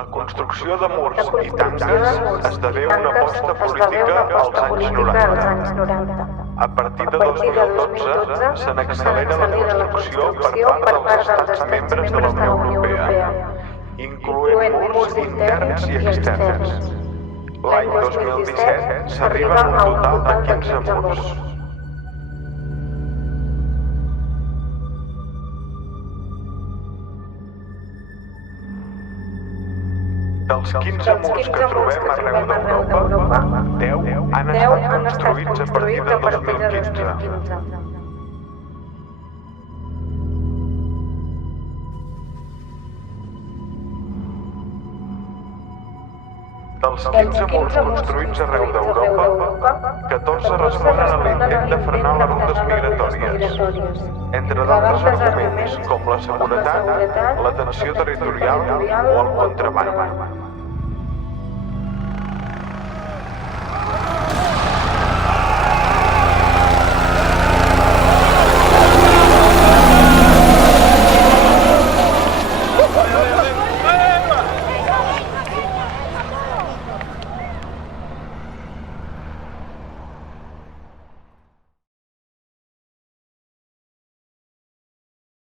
La construcció de murs i tanques esdevé una aposta política als anys 90. A partir de 2012 se n'accelera la construcció per part dels estats membres de la Unió Europea, incloent murs interns i externs. L'any 2017 s'arriba a un total de 15 murs. Dels 15 murs que trobem arreu d'Europa, 10 han estat construïts a partir de 2015. Dels 15 murs construïts arreu d'Europa, 14 responen a l'intent de frenar les rutes migratòries, entre d'altres arguments com la seguretat, la tensió territorial o el contraban.